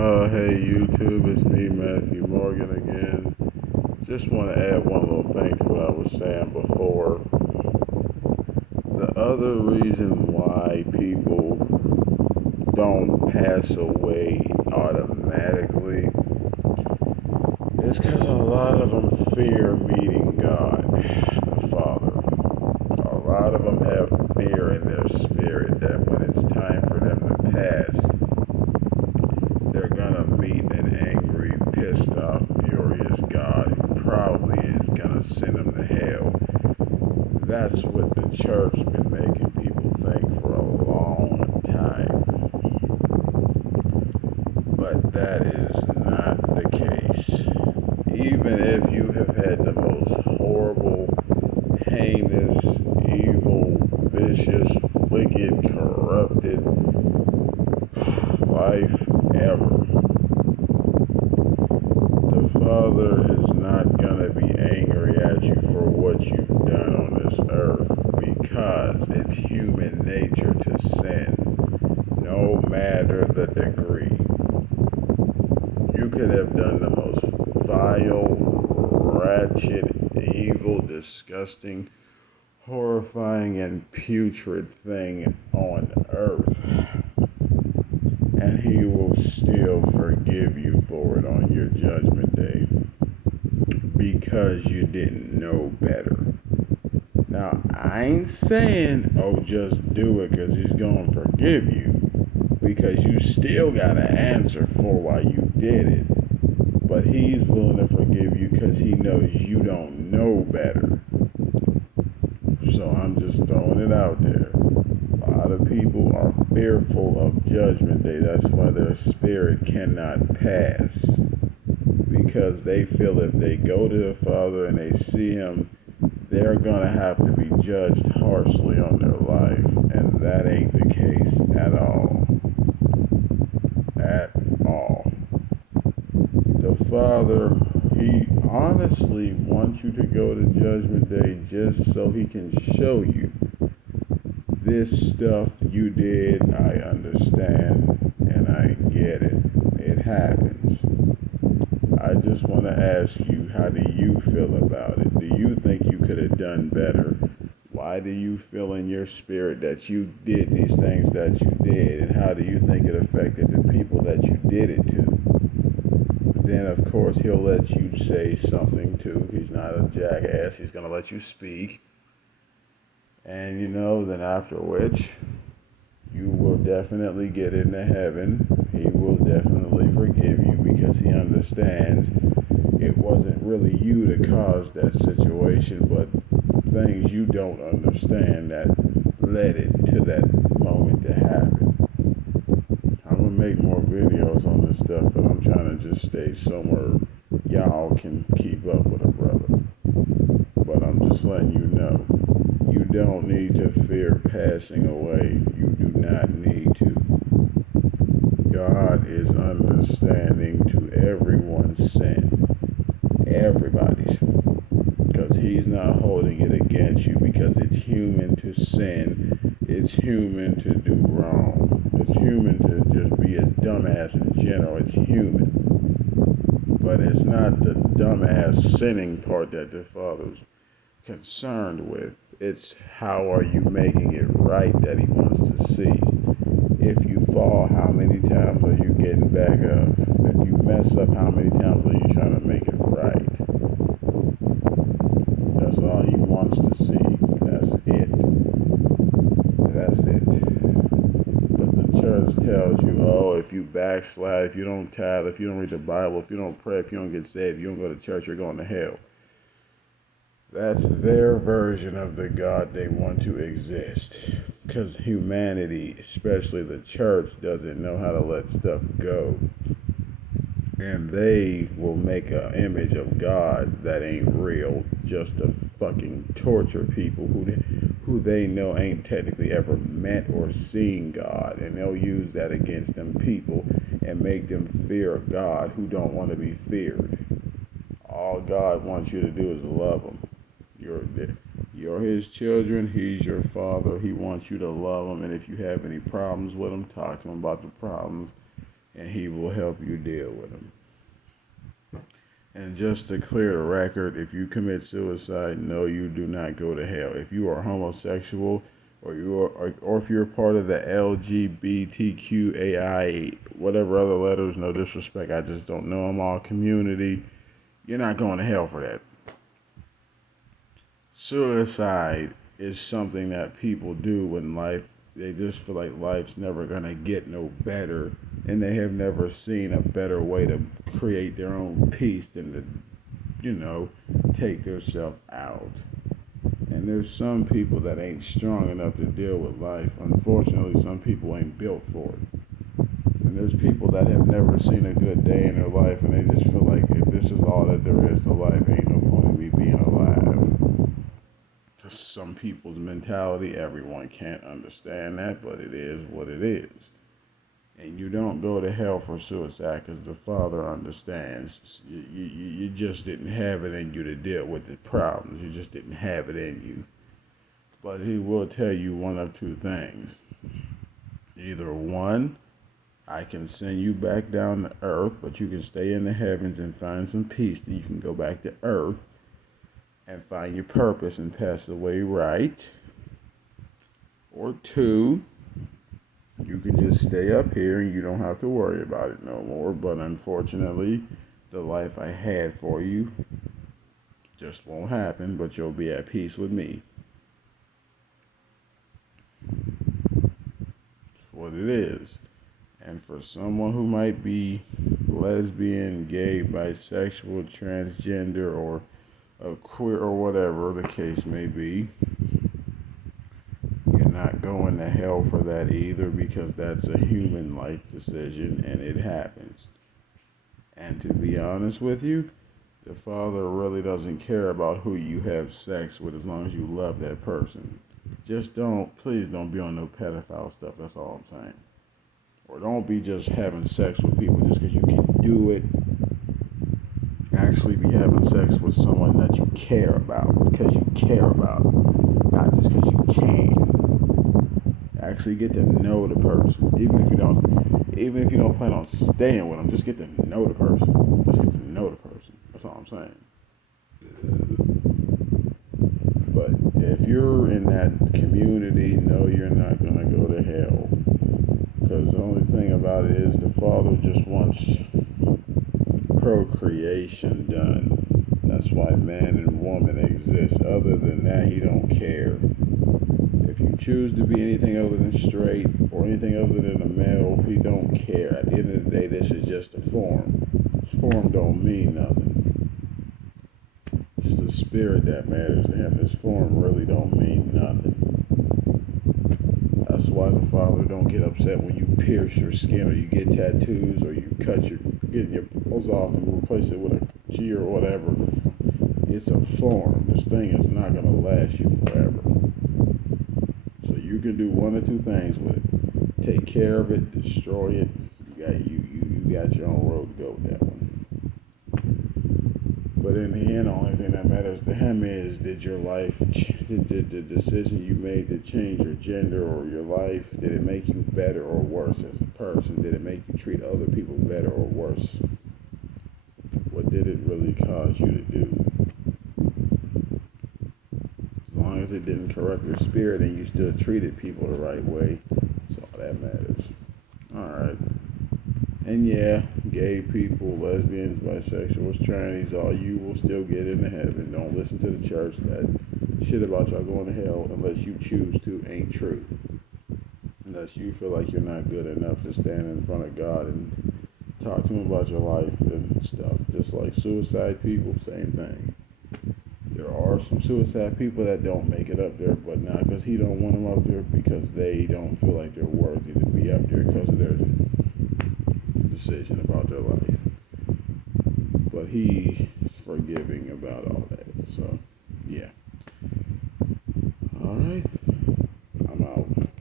Hey YouTube, it's me, Matthew Morgan again. Just want to add one little thing to what I was saying before. The other reason why people don't pass away automatically is because a lot of them fear meeting God, the Father. A lot of them have fear in their spirit that when it's time for them to pass, they're gonna meet an angry, pissed off, furious God who probably is gonna send them to hell. That's what the church been making people think for a long time. But that is not the case. Even if you have had the most horrible, heinous, evil, vicious, wicked, corrupted life ever, the Father is not going to be angry at you for what you've done on this earth because it's human nature to sin, no matter the degree. You could have done the most vile, ratchet, evil, disgusting, horrifying, and putrid thing on earth, and He will still forgive you for it on your judgment day because you didn't know better. Now, I ain't saying, oh, just do it because He's going to forgive you, because you still got to answer for why you did it. But He's willing to forgive you because He knows you don't know better. So I'm just throwing it out there. A lot of people are fearful of Judgment Day. That's why their spirit cannot pass. Because they feel if they go to the Father and they see Him, they're going to have to be judged harshly on their life. And that ain't the case at all. At all. The Father, He honestly wants you to go to Judgment Day just so He can show you this stuff you did. I understand and I get it. It happens. I just want to ask you, how do you feel about it? Do you think you could have done better? Why do you feel in your spirit that you did these things that you did? And how do you think it affected the people that you did it to? Then, of course, He'll let you say something too. He's not a jackass. He's going to let you speak. And, then after which, you will definitely get into heaven. He will definitely forgive you because He understands it wasn't really you that caused that situation, but things you don't understand that led it to that moment to happen. I'm going to make more videos on this stuff, but I'm trying to just stay somewhere y'all can keep up with a brother. But I'm just letting you know, you don't need to fear passing away. You do not need to. God is understanding to everyone's sin. Everybody's. Because He's not holding it against you, because it's human to sin. It's human to do wrong. It's human to just be a dumbass in general. It's human. But it's not the dumbass sinning part that the Father's concerned with. It's how are you making it right that He wants to see. If you fall, how many times are you getting back up? If you mess up, how many times are you trying to make it right? That's all He wants to see. That's it. That's it. But the church tells you, oh, if you backslide, if you don't tithe, if you don't read the Bible, if you don't pray, if you don't get saved, if you don't go to church, you're going to hell. That's their version of the God they want to exist. Because humanity, especially the church, doesn't know how to let stuff go. And they will make an image of God that ain't real just to fucking torture people who they know ain't technically ever met or seen God. And they'll use that against them people and make them fear God who don't want to be feared. All God wants you to do is love Him. You're His children. He's your Father. He wants you to love Him. And if you have any problems with Him, talk to Him about the problems. and he will help you deal with them. And just to clear the record, if you commit suicide, no, you do not go to hell. If you are homosexual, or if you're part of the LGBTQAI, whatever other letters, no disrespect, I just don't know them all, community, you're not going to hell for that. Suicide is something that people do when they just feel like life's never going to get no better, and they have never seen a better way to create their own peace than to, take themselves out. And there's some people that ain't strong enough to deal with life. Unfortunately, some people ain't built for it. And there's people that have never seen a good day in their life, and they just feel like if this is all that there is to life, ain't no point in me being alive. Just some people's mentality, everyone can't understand that, but it is what it is. And you don't go to hell for suicide because the Father understands. You just didn't have it in you to deal with the problems. You just didn't have it in you. But He will tell you one of two things. Either one, I can send you back down to earth, but you can stay in the heavens and find some peace. Then you can go back to earth and find your purpose and pass away right. Or two, you can just stay up here and you don't have to worry about it no more. But unfortunately, the life I had for you just won't happen, but you'll be at peace with me. That's what it is. And for someone who might be lesbian, gay, bisexual, transgender, or a queer, or whatever the case may be, not going to hell for that either, because that's a human life decision and it happens. And to be honest with you, the Father really doesn't care about who you have sex with as long as you love that person. Please don't be on no pedophile stuff, that's all I'm saying. Or don't be just having sex with people just because you can do it. Actually be having sex with someone that you care about, because you care about, not just because you can. Actually get to know the person. Even if you don't plan on staying with them, just get to know the person. Just get to know the person. That's all I'm saying. But if you're in that community, no, you're not going to go to hell. Because the only thing about it is the Father just wants procreation done. That's why man and woman exist. Other than that, He don't care. If you choose to be anything other than straight or anything other than a male, He don't care. At the end of the day, this is just a form. This form don't mean nothing. It's the spirit that matters to Him. This form really don't mean nothing. That's why the Father don't get upset when you pierce your skin or you get tattoos or you get your clothes off and replace it with a G or whatever. It's a form. This thing is not going to last you forever. You can do one or two things with it. Take care of it, destroy it. You got your own road to go with that one. But in the end, the only thing that matters to Him is did the decision you made to change your gender or your life, did it make you better or worse as a person? Did it make you treat other people better or worse? What did it really cause you to do? As long as it didn't corrupt your spirit and you still treated people the right way, that's all that matters. Alright. And yeah, gay people, lesbians, bisexuals, trannies, all you will still get into heaven. Don't listen to the church. That shit about y'all going to hell unless you choose to ain't true. Unless you feel like you're not good enough to stand in front of God and talk to Him about your life and stuff. Just like suicide people, same thing. There are some suicide people that don't make it up there, but not because He don't want them up there, because they don't feel like they're worthy to be up there because of their decision about their life. But He's forgiving about all that. So, yeah. All right.